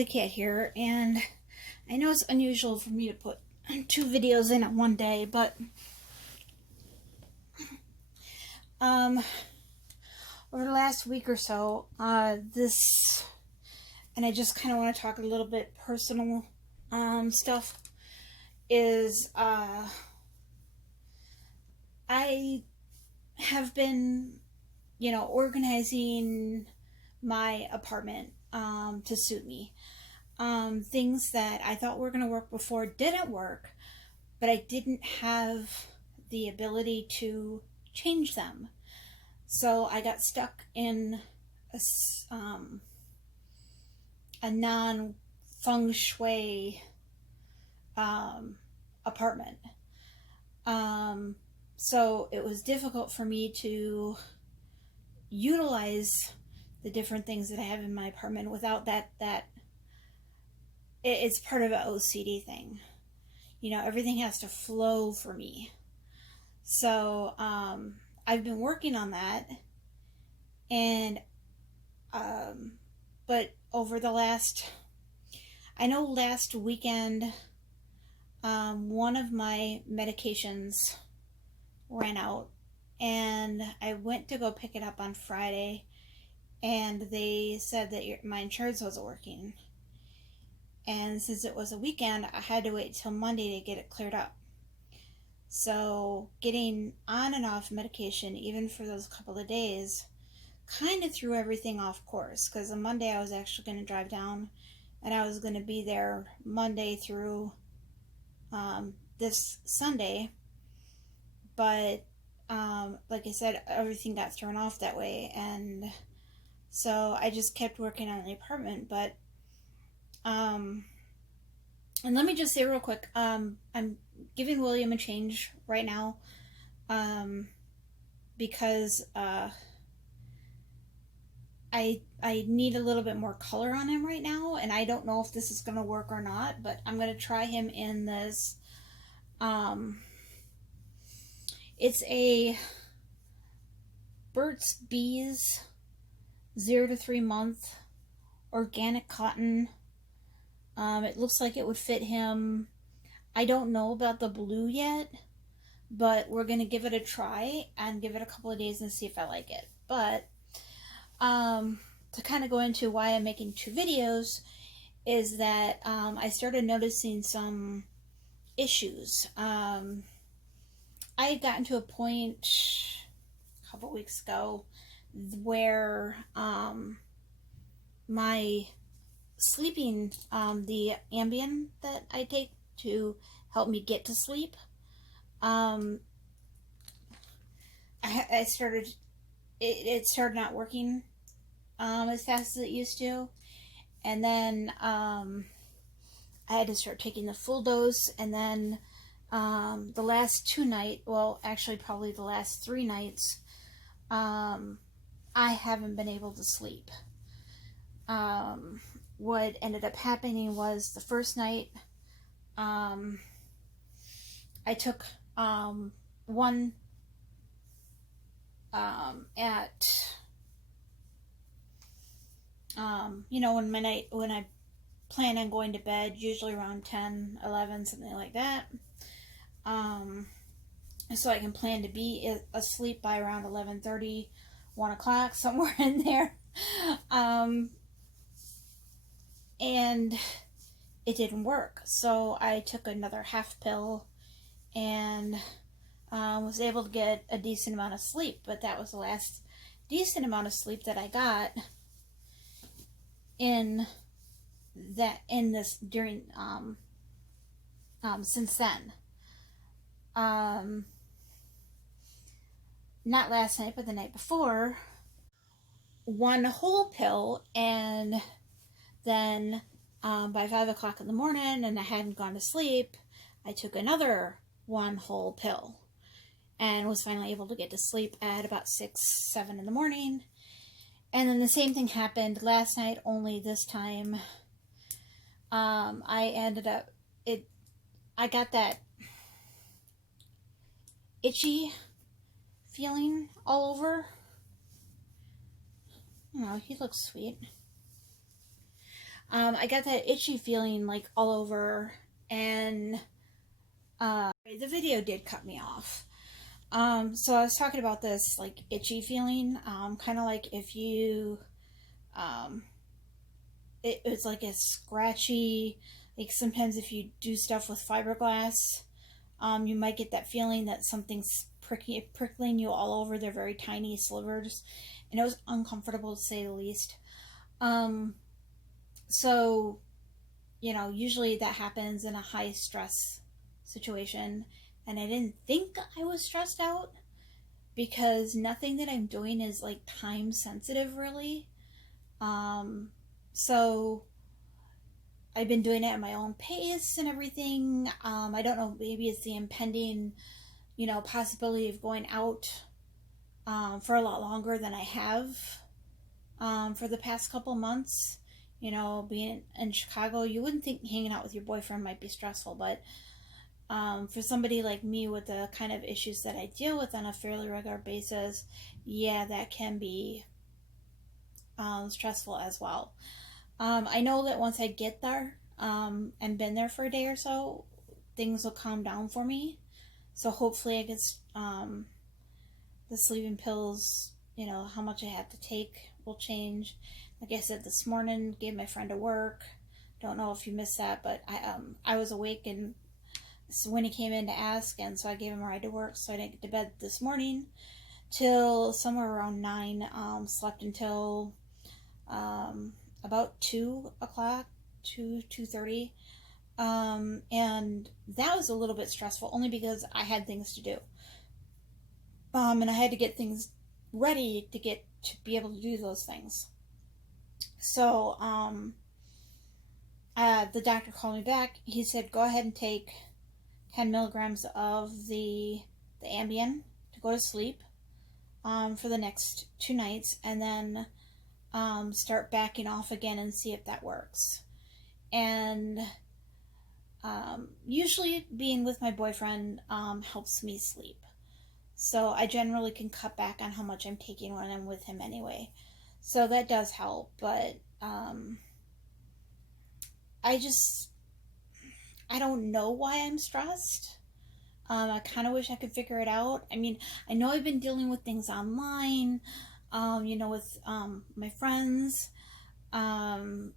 Kitty Cat here, and I know it's unusual for me to put two videos in at one day, but over the last week or so, and I just kind of want to talk a little bit personal stuff, is I have been, organizing my apartment to suit me. Things that I thought were going to work before didn't work, but I didn't have the ability to change them. So I got stuck in a non-feng shui apartment. So it was difficult for me to utilize the different things that I have in my apartment without that it's part of an OCD thing. Everything has to flow for me. So I've been working on that, and but over the last weekend, one of my medications ran out, and I went to go pick it up on Friday, and they said that my insurance wasn't working. And since it was a weekend, I had to wait till Monday to get it cleared up. So getting on and off medication, even for those couple of days, kind of threw everything off course. Because on Monday I was actually going to drive down, and I was going to be there Monday through this Sunday. But like I said, everything got thrown off that way, and so I just kept working on the apartment. But and let me just say real quick, I'm giving William a change right now, because I need a little bit more color on him right now, and I don't know if this is gonna work or not, but I'm gonna try him in this. It's a Burt's Bees 0 to 3 month organic cotton. It looks like it would fit him. I don't know about the blue yet, but we're going to give it a try and give it a couple of days and see if I like it. But to kind of go into why I'm making two videos is that I started noticing some issues. I had gotten to a point a couple weeks ago where my sleeping, the Ambien that I take to help me get to sleep, I started, it started not working as fast as it used to, and then I had to start taking the full dose, and then the last 2 nights, well, actually probably the last 3 nights, I haven't been able to sleep. What ended up happening was the first night, I took one at when I plan on going to bed, usually around 10, 11, something like that, so I can plan to be asleep by around 11:30, 1 o'clock, somewhere in there. And it didn't work. So I took another half pill and was able to get a decent amount of sleep. But that was the last decent amount of sleep that I got during since then. Not last night, but the night before, one whole pill, and then by 5 o'clock in the morning, and I hadn't gone to sleep, I took another one whole pill and was finally able to get to sleep at about 6, 7 in the morning. And then the same thing happened last night, only this time I got that itchy feeling all over. He looks sweet. I got that itchy feeling like all over, and the video did cut me off. So I was talking about this like itchy feeling, kind of like if you, um, it's like a scratchy, like sometimes if you do stuff with fiberglass, you might get that feeling that something's prickling you all over. They're very tiny slivers, and it was uncomfortable to say the least. Um, so, usually that happens in a high stress situation, and I didn't think I was stressed out because nothing that I'm doing is like time sensitive, really. Um, so I've been doing it at my own pace and everything. I don't know, maybe it's the impending, possibility of going out for a lot longer than I have for the past couple months. Being in Chicago, you wouldn't think hanging out with your boyfriend might be stressful, but for somebody like me with the kind of issues that I deal with on a fairly regular basis, yeah, that can be stressful as well. I know that once I get there and been there for a day or so, things will calm down for me. So hopefully I get the sleeping pills, how much I have to take will change. Like I said this morning, gave my friend a work. Don't know if you missed that, but I was awake and so when he came in to ask, and so I gave him a ride to work. So I didn't get to bed this morning till somewhere around 9. Slept until about 2 o'clock, 2:30. And that was a little bit stressful only because I had things to do. And I had to get things ready to be able to do those things. So the doctor called me back. He said, go ahead and take 10 milligrams of the Ambien to go to sleep for the next 2 nights, and then start backing off again and see if that works. And usually being with my boyfriend helps me sleep. So I generally can cut back on how much I'm taking when I'm with him anyway. So that does help, but I don't know why I'm stressed. I kind of wish I could figure it out. I mean, I know I've been dealing with things online, with my friends.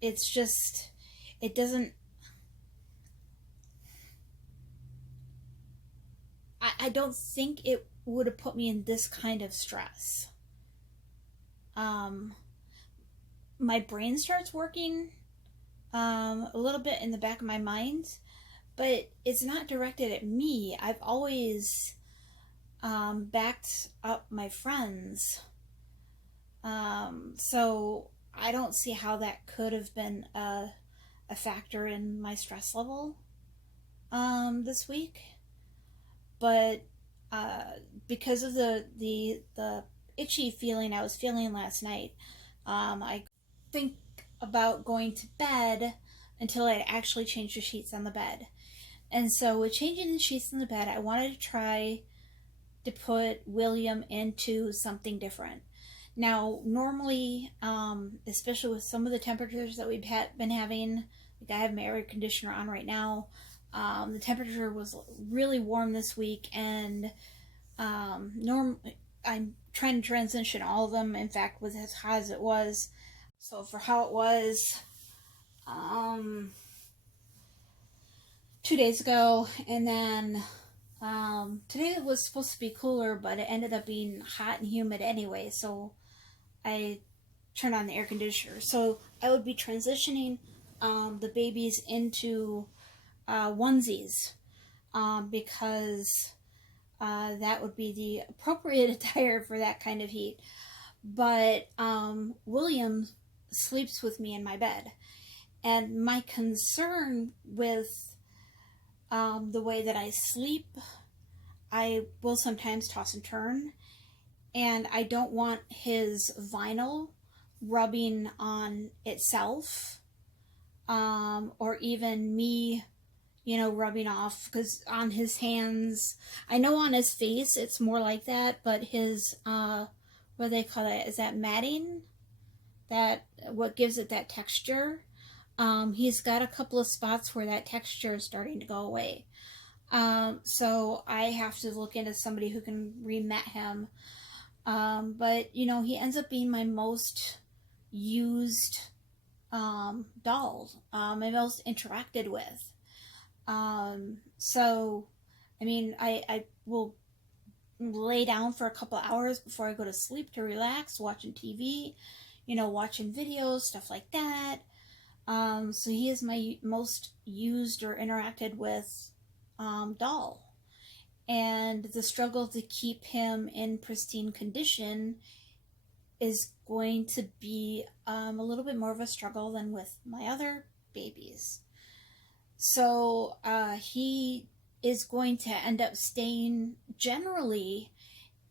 It's just, it doesn't, I don't think it would have put me in this kind of stress. Um, my brain starts working a little bit in the back of my mind, but it's not directed at me. I've always backed up my friends. So I don't see how that could have been a factor in my stress level this week. But because of the itchy feeling I was feeling last night, I think about going to bed until I'd actually changed the sheets on the bed. And so with changing the sheets on the bed, I wanted to try to put William into something different. Now, normally, especially with some of the temperatures that we've been having, like I have my air conditioner on right now, the temperature was really warm this week, and I'm trying to transition all of them. In fact, with as hot as it was. So for how it was 2 days ago, and then today it was supposed to be cooler, but it ended up being hot and humid anyway, so I turned on the air conditioner. So I would be transitioning the babies into onesies because that would be the appropriate attire for that kind of heat. But William sleeps with me in my bed, and my concern with the way that I sleep, I will sometimes toss and turn, and I don't want his vinyl rubbing on itself, or even me, rubbing off, because on his hands, I know on his face it's more like that, but his, what do they call that? Is that matting? That, what gives it that texture? He's got a couple of spots where that texture is starting to go away. So I have to look into somebody who can remet him. But he ends up being my most used doll, my most interacted with. So, I mean, I will lay down for a couple hours before I go to sleep to relax, watching TV, watching videos, stuff like that. So he is my most used or interacted with doll. And the struggle to keep him in pristine condition is going to be a little bit more of a struggle than with my other babies. So he is going to end up staying generally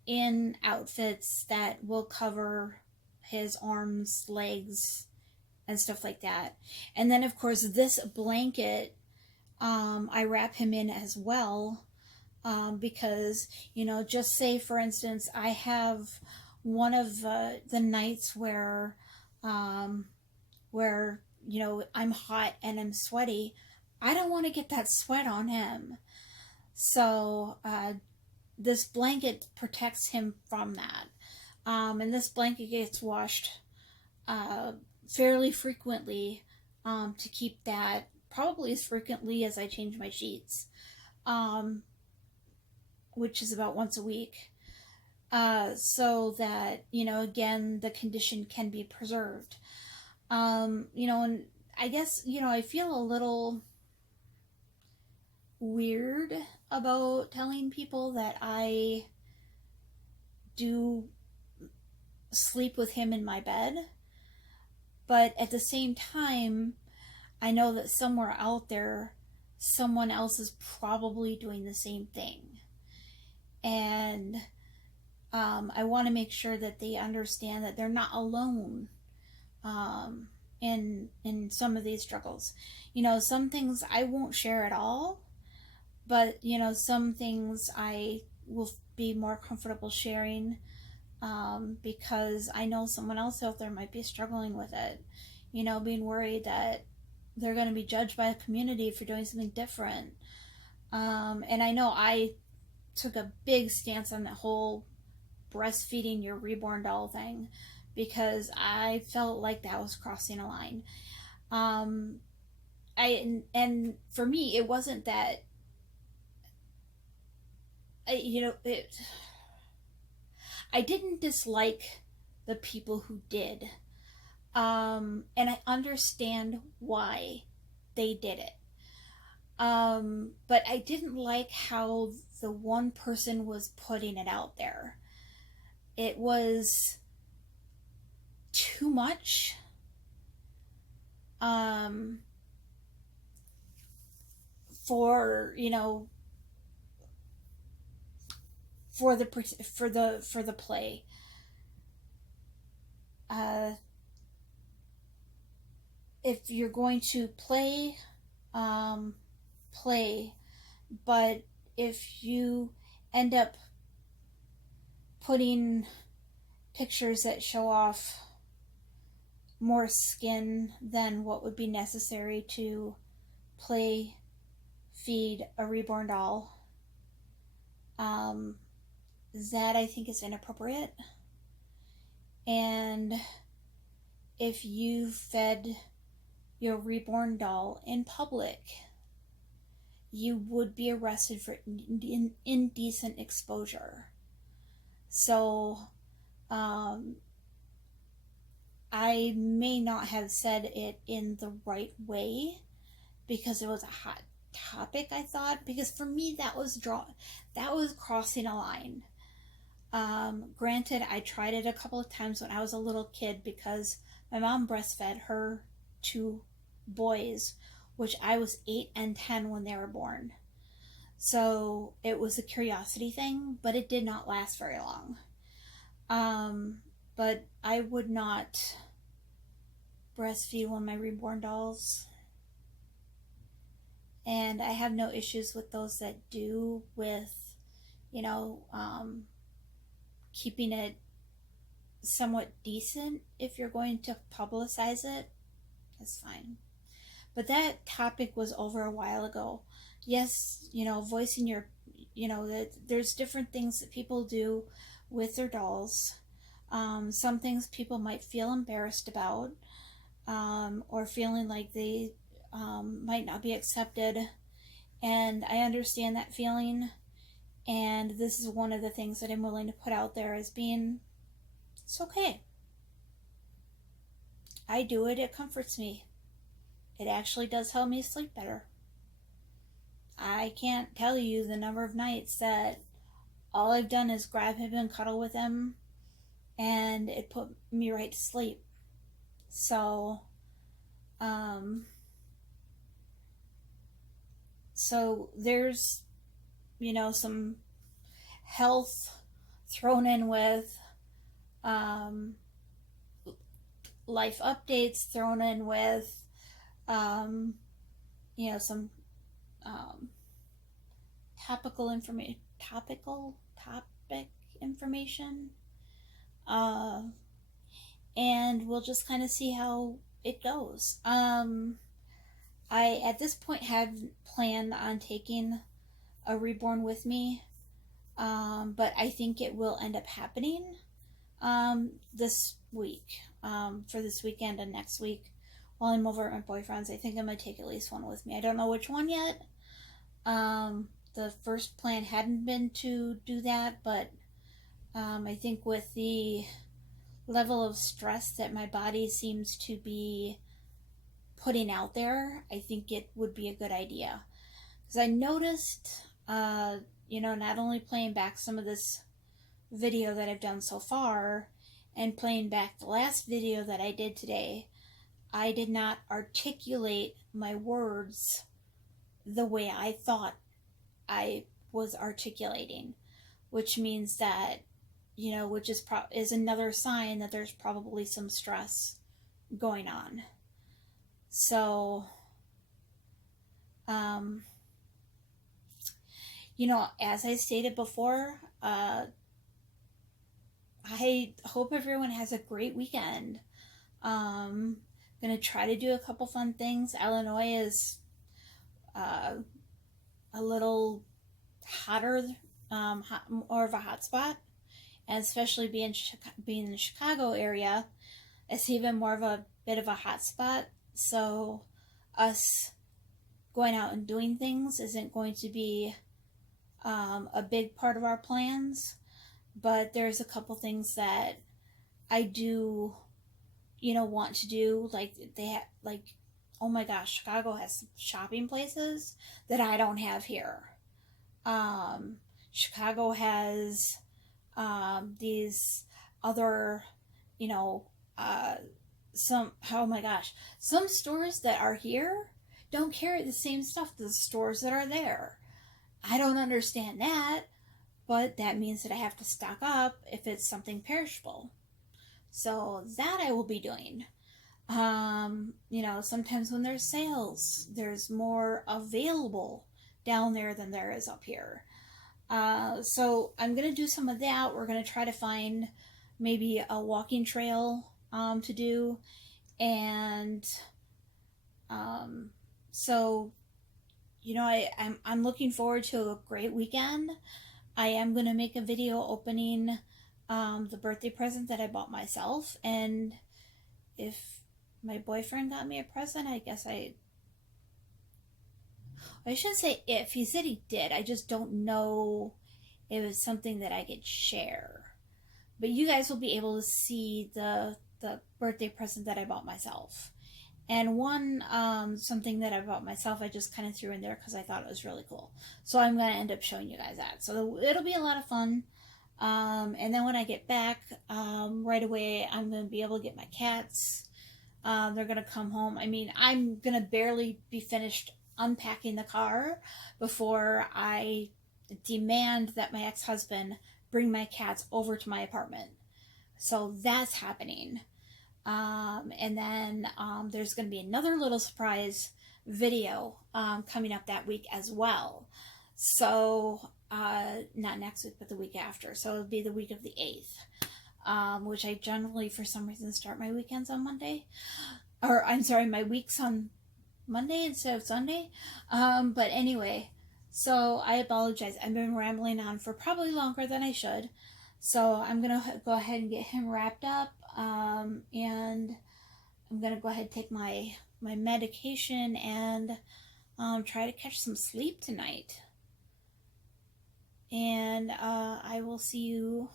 in outfits that will cover his arms, legs, and stuff like that. And then, of course, this blanket I wrap him in as well, because, just say, for instance, I have one of the nights um, where I'm hot and I'm sweaty. I don't want to get that sweat on him. So this blanket protects him from that. And this blanket gets washed uh, fairly frequently, to keep that probably as frequently as I change my sheets, um, which is about once a week. So that, again, the condition can be preserved. And I guess, I feel a little weird about telling people that I do sleep with him in my bed, but at the same time, I know that somewhere out there, someone else is probably doing the same thing. And I want to make sure that they understand that they're not alone, um, in some of these struggles. Some things I won't share at all, but some things I will be more comfortable sharing, because I know someone else out there might be struggling with it. Being worried that they're going to be judged by the community for doing something different. And I know I took a big stance on that whole breastfeeding your reborn doll thing, because I felt like that was crossing a line. Um, and for me, it wasn't that. It. I didn't dislike the people who did, and I understand why they did it. But I didn't like how the one person was putting it out there. It was too much. Um, for for the play. Uh, if you're going to play, um, play, but if you end up putting pictures that show off more skin than what would be necessary to play feed a reborn doll, um, that I think is inappropriate. And if you fed your reborn doll in public, you would be arrested for indecent exposure. So, um, I may not have said it in the right way because it was a hot topic, I thought, because for me that was crossing a line. Granted, I tried it a couple of times when I was a little kid because my mom breastfed her two boys, which I was 8 and 10 when they were born. So it was a curiosity thing, but it did not last very long. Um, but I would not breastfeed one of my reborn dolls. And I have no issues with those that do, with, you know, um, keeping it somewhat decent. If you're going to publicize it, that's fine. But that topic was over a while ago. Yes, voicing your, that there's different things that people do with their dolls. Some things people might feel embarrassed about, or feeling like they might not be accepted. And I understand that feeling. And this is one of the things that I'm willing to put out there as being, it's okay. I do it, it comforts me. It actually does help me sleep better. I can't tell you the number of nights that all I've done is grab him and cuddle with him, and it put me right to sleep. So, um, so there's, some health thrown in with, um, life updates thrown in with, um, some um, topic information, uh, and we'll just kind of see how it goes. I at this point had planned on taking a reborn with me, but I think it will end up happening this week, for this weekend and next week while I'm over at my boyfriend's. I think I'm gonna take at least one with me. I don't know which one yet. The first plan hadn't been to do that, but I think with the level of stress that my body seems to be putting out there, I think it would be a good idea. Because I noticed, not only playing back some of this video that I've done so far and playing back the last video that I did today, I did not articulate my words the way I thought I was articulating, which means that, which is another sign that there's probably some stress going on. So, um, as I stated before, I hope everyone has a great weekend. Gonna try to do a couple fun things. Illinois is uh, a little hotter, more of a hot spot, and especially being in the Chicago area, it's even more of a bit of a hot spot. So, us going out and doing things isn't going to be a big part of our plans. But there's a couple things that I do, want to do. Like they have, like, oh my gosh, Chicago has shopping places that I don't have here. Chicago has these other, you know, uh, oh my gosh, some stores that are here don't carry the same stuff as the stores that are there. I don't understand that, but that means that I have to stock up if it's something perishable. So that I will be doing. Sometimes when there's sales, there's more available down there than there is up here. So I'm gonna do some of that. We're gonna try to find maybe a walking trail to do, and um, so I'm looking forward to a great weekend. I am gonna make a video opening the birthday present that I bought myself, and if my boyfriend got me a present, I guess I shouldn't say if. He said he did. I just don't know if it was something that I could share. But you guys will be able to see the birthday present that I bought myself. And one something that I bought myself, I just kind of threw in there because I thought it was really cool. So I'm going to end up showing you guys that. So it'll be a lot of fun. And then when I get back, right away, I'm going to be able to get my cats. They're going to come home. I mean, I'm going to barely be finished unpacking the car before I demand that my ex-husband bring my cats over to my apartment. So that's happening. And then there's going to be another little surprise video coming up that week as well. So, not next week, but the week after. So it'll be the week of the 8th, which I generally, for some reason, start my weekends on Monday. Or, I'm sorry, my weeks on Monday instead of Sunday. But anyway, so I apologize. I've been rambling on for probably longer than I should. So I'm gonna go ahead and get him wrapped up. And I'm gonna go ahead and take my medication and try to catch some sleep tonight. And I will see you,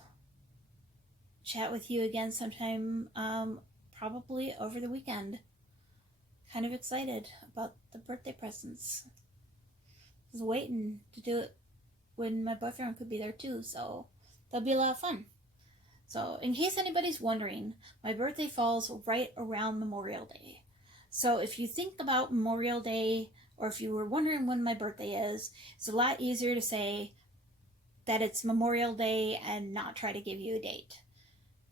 chat with you again sometime, probably over the weekend. Kind of excited about the birthday presents. I was waiting to do it when my boyfriend could be there too, so that'll be a lot of fun. So, in case anybody's wondering, my birthday falls right around Memorial Day. So, if you think about Memorial Day, or if you were wondering when my birthday is, it's a lot easier to say that it's Memorial Day and not try to give you a date.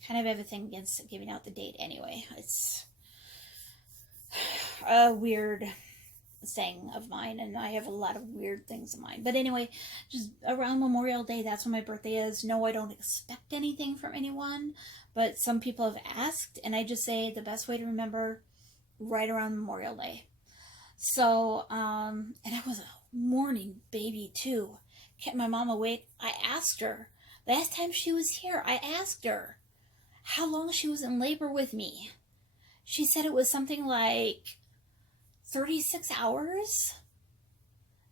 Kind of everything against giving out the date anyway. It's a weird saying of mine, and I have a lot of weird things in mind. But anyway, just around Memorial Day, that's when my birthday is. No, I don't expect anything from anyone, but some people have asked, and I just say the best way to remember, right around Memorial Day. So, and I was a morning baby too. Kept my mom awake. I asked her, last time she was here, I asked her how long she was in labor with me. She said it was something like 36 hours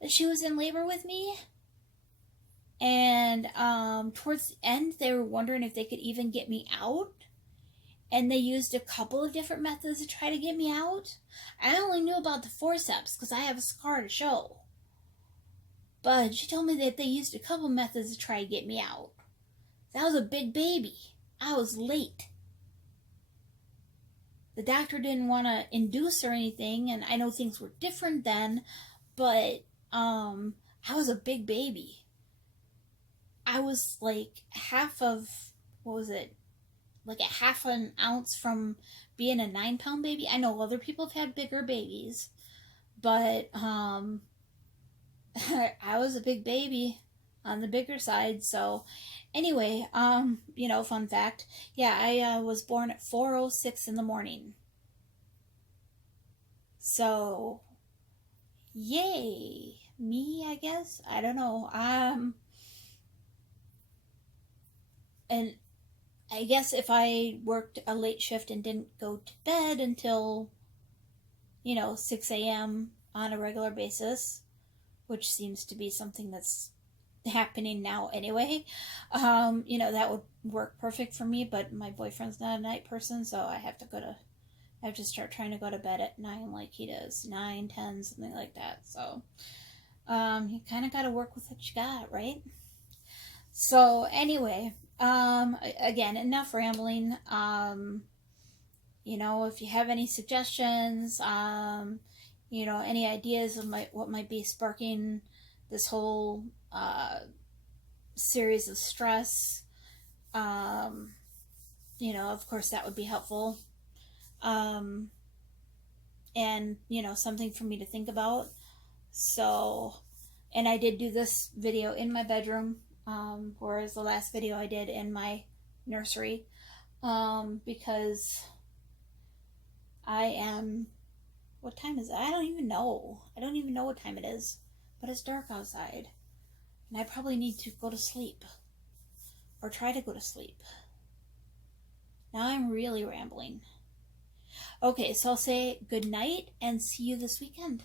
that she was in labor with me. And towards the end, they were wondering if they could even get me out. And they used a couple of different methods to try to get me out. I only knew about the forceps because I have a scar to show. But she told me that they used a couple methods to try to get me out. That was a big baby. I was late. The doctor didn't want to induce or anything, and I know things were different then, but I was a big baby. I was like half of, what was it? Like a half an ounce from being a 9-pound baby. I know other people have had bigger babies, but I was a big baby on the bigger side. So anyway, fun fact. Yeah, I was born at 4:06 in the morning. So yay, me, I guess. I don't know. And I guess if I worked a late shift and didn't go to bed until 6 a.m. on a regular basis, which seems to be something that's happening now anyway, that would work perfect for me. But my boyfriend's not a night person, so I have to start trying to go to bed at 9 like he does, 9, 10, something like that. So you kind of got to work with what you got, right? So anyway, again, enough rambling. If you have any suggestions, any ideas of what might be sparking this whole series of stress, of course that would be helpful. And something for me to think about. So, and I did do this video in my bedroom, whereas the last video I did in my nursery, because I am, what time is it? I don't even know what time it is, but it's dark outside and I probably need to go to sleep, or try to go to sleep. Now I'm really rambling. Okay, so I'll say good night and see you this weekend.